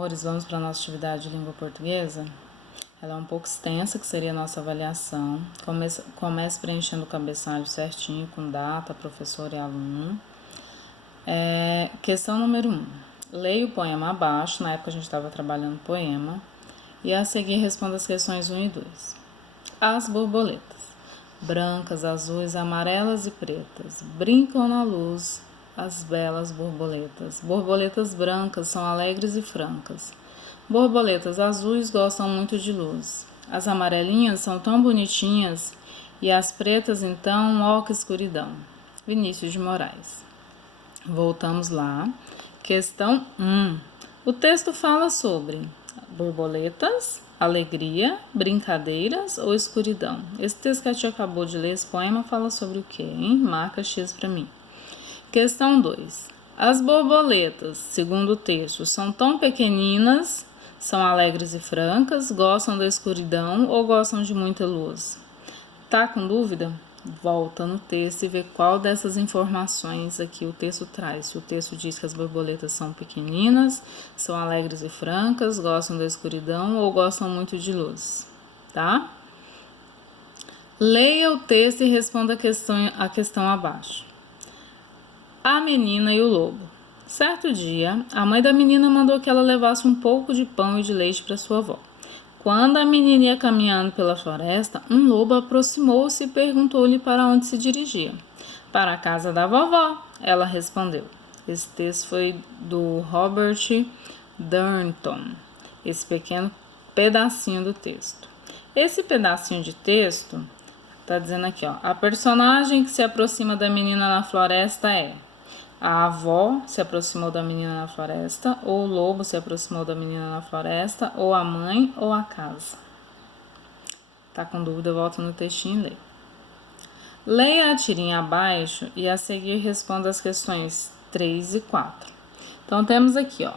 Amores, vamos para a nossa atividade de língua portuguesa? Ela é um pouco extensa, que seria a nossa avaliação. Comece preenchendo o cabeçalho certinho, com data, professor e aluno. Questão número 1. Leia o poema abaixo, na época a gente estava trabalhando poema. E a seguir responda as questões 1 e 2. As borboletas, brancas, azuis, amarelas e pretas, brincam na luz as belas borboletas. Borboletas brancas são alegres e francas. Borboletas azuis gostam muito de luz. As amarelinhas são tão bonitinhas e as pretas então, ó que escuridão. Vinícius de Moraes. Voltamos lá. Questão 1. O texto fala sobre borboletas, alegria, brincadeiras ou escuridão. Esse texto que a tia acabou de ler, esse poema, fala sobre o quê, hein? Marca X para mim. Questão 2. As borboletas, segundo o texto, são tão pequeninas, são alegres e francas, gostam da escuridão ou gostam de muita luz? Tá com dúvida? Volta no texto e vê qual dessas informações aqui o texto traz. Se o texto diz que as borboletas são pequeninas, são alegres e francas, gostam da escuridão ou gostam muito de luz, tá? Leia o texto e responda a questão abaixo. A menina e o lobo. Certo dia, a mãe da menina mandou que ela levasse um pouco de pão e de leite para sua avó. Quando a menina ia caminhando pela floresta, um lobo aproximou-se e perguntou-lhe para onde se dirigia. Para a casa da vovó, ela respondeu. Esse texto foi do Robert Thornton, esse pequeno pedacinho do texto. Esse pedacinho de texto está dizendo aqui, ó, a personagem que se aproxima da menina na floresta é: a avó se aproximou da menina na floresta, ou o lobo se aproximou da menina na floresta, ou a mãe, ou a casa. Tá com dúvida? Volta no textinho e lê. Leia a tirinha abaixo e a seguir responda as questões 3 e 4. Então temos aqui, ó,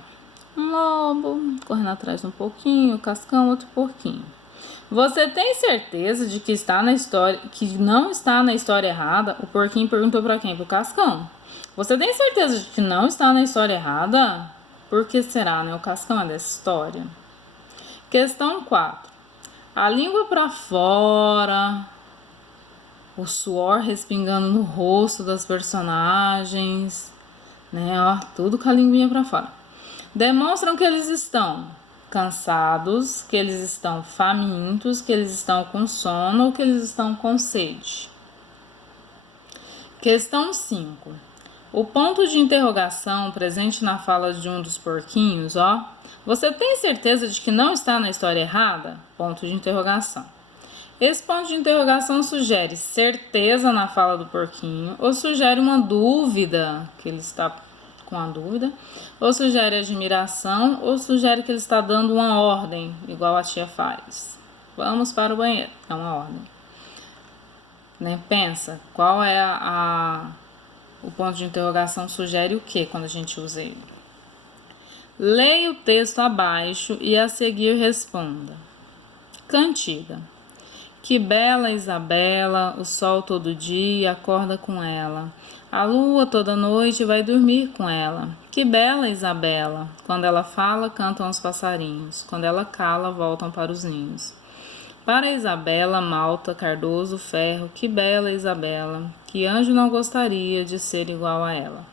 um lobo correndo atrás de um porquinho, Cascão, outro porquinho. Você tem certeza de que não está na história errada? O porquinho perguntou para quem? Pro Cascão. Você tem certeza de que não está na história errada? Por que será, né? O Cascão é dessa história. Questão 4. A língua para fora, o suor respingando no rosto das personagens, né? Ó, tudo com a linguinha para fora. Demonstram que eles estão cansados, que eles estão famintos, que eles estão com sono ou que eles estão com sede. Questão 5. O ponto de interrogação presente na fala de um dos porquinhos, ó. Você tem certeza de que não está na história errada? Ponto de interrogação. Esse ponto de interrogação sugere certeza na fala do porquinho, ou sugere uma dúvida, que ele está com a dúvida, ou sugere admiração, ou sugere que ele está dando uma ordem, igual a tia faz. Vamos para o banheiro. É uma ordem. Né? Pensa, qual é o ponto de interrogação sugere o que quando a gente usa ele? Leia o texto abaixo e a seguir responda. Cantiga. Que bela Isabela, o sol todo dia acorda com ela. A lua toda noite vai dormir com ela. Que bela Isabela, quando ela fala, cantam os passarinhos. Quando ela cala, voltam para os ninhos. Para Isabela, Malta, Cardoso, Ferro, que bela Isabela, que anjo não gostaria de ser igual a ela.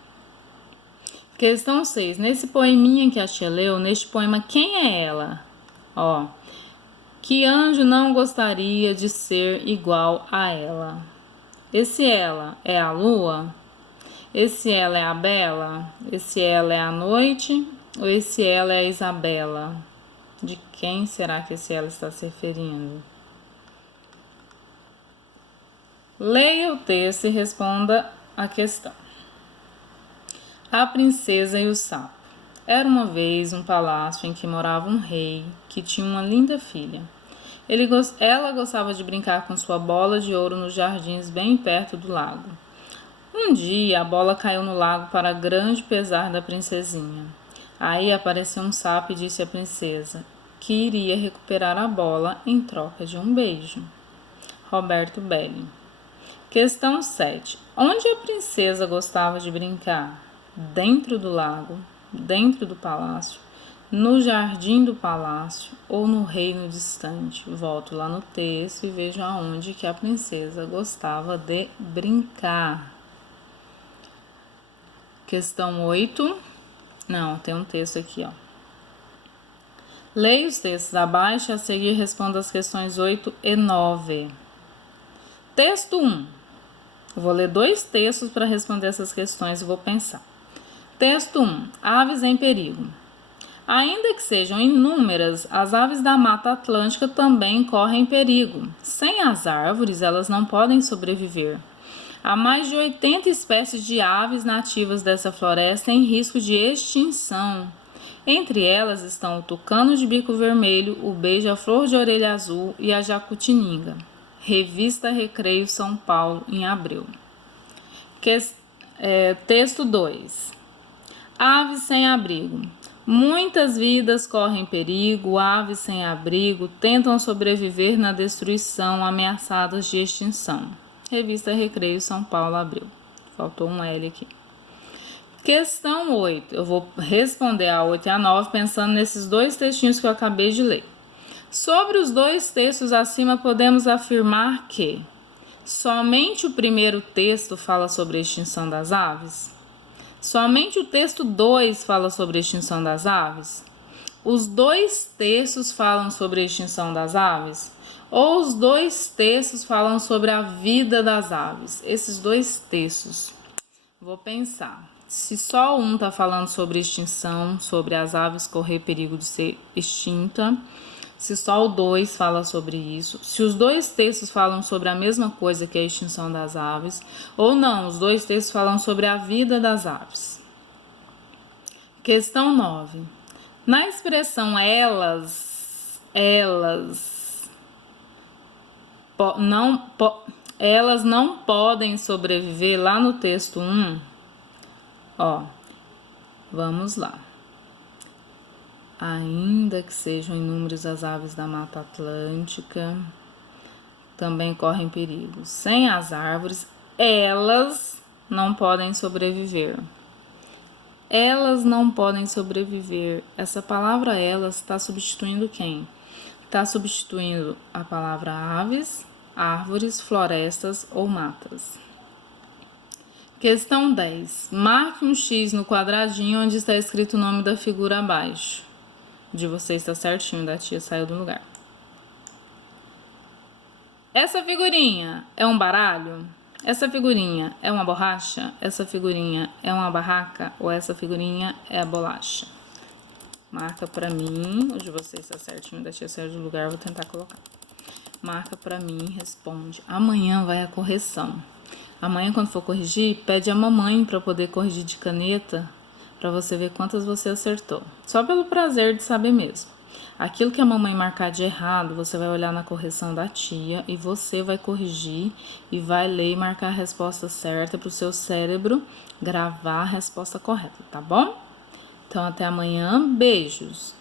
Questão 6. Nesse poeminha que a tia leu, neste poema, quem é ela? Ó, que anjo não gostaria de ser igual a ela? Esse ela é a lua? Esse ela é a bela? Esse ela é a noite? Ou esse ela é a Isabela? De quem será que esse ela está se referindo? Leia o texto e responda a questão. A princesa e o sapo. Era uma vez um palácio em que morava um rei que tinha uma linda filha. Ela gostava de brincar com sua bola de ouro nos jardins bem perto do lago. Um dia a bola caiu no lago para grande pesar da princesinha. Aí apareceu um sapo e disse à princesa que iria recuperar a bola em troca de um beijo. Roberto Belli. Questão 7. Onde a princesa gostava de brincar? Dentro do lago, dentro do palácio, no jardim do palácio ou no reino distante. Volto lá no texto e vejo aonde que a princesa gostava de brincar. Questão 8. Não, tem um texto aqui, ó. Leia os textos abaixo e a seguir responda as questões 8 e 9. Texto 1. Eu vou ler 2 textos para responder essas questões e vou pensar. Texto 1. Aves em perigo. Ainda que sejam inúmeras, as aves da Mata Atlântica também correm perigo. Sem as árvores, elas não podem sobreviver. Há mais de 80 espécies de aves nativas dessa floresta em risco de extinção. Entre elas estão o tucano de bico vermelho, o beija-flor de orelha azul e a jacutininga. Revista Recreio São Paulo, em abril. Texto 2. Aves sem abrigo. Muitas vidas correm perigo, aves sem abrigo tentam sobreviver na destruição, ameaçadas de extinção. Revista Recreio São Paulo, abril. Faltou um L aqui. Questão 8. Eu vou responder a 8 e a 9 pensando nesses 2 textinhos que eu acabei de ler. Sobre os 2 textos acima, podemos afirmar que somente o primeiro texto fala sobre a extinção das aves? Somente o texto 2 fala sobre a extinção das aves? Os 2 textos falam sobre a extinção das aves? Ou os 2 textos falam sobre a vida das aves? Esses 2 textos. Vou pensar. Se só um está falando sobre extinção, sobre as aves correr perigo de ser extinta, se só o 2 fala sobre isso, se os 2 textos falam sobre a mesma coisa que a extinção das aves, ou não, os 2 textos falam sobre a vida das aves. Questão 9. Na expressão elas não podem sobreviver, lá no texto 1, ó, vamos lá. Ainda que sejam inúmeras as aves da Mata Atlântica, também correm perigo. Sem as árvores, elas não podem sobreviver. Elas não podem sobreviver. Essa palavra elas está substituindo quem? Está substituindo a palavra aves, árvores, florestas ou matas. Questão 10. Marque um X no quadradinho onde está escrito o nome da figura abaixo. De você está certinho, da tia saiu do lugar. Essa figurinha é um baralho? Essa figurinha é uma borracha? Essa figurinha é uma barraca? Ou essa figurinha é a bolacha? Marca pra mim, onde você está certinho, da tia saiu do lugar, eu vou tentar colocar. Marca pra mim, responde. Amanhã vai a correção. Amanhã, quando for corrigir, pede a mamãe para poder corrigir de caneta, para você ver quantas você acertou. Só pelo prazer de saber mesmo. Aquilo que a mamãe marcar de errado, você vai olhar na correção da tia e você vai corrigir e vai ler e marcar a resposta certa para o seu cérebro gravar a resposta correta, tá bom? Então, até amanhã. Beijos!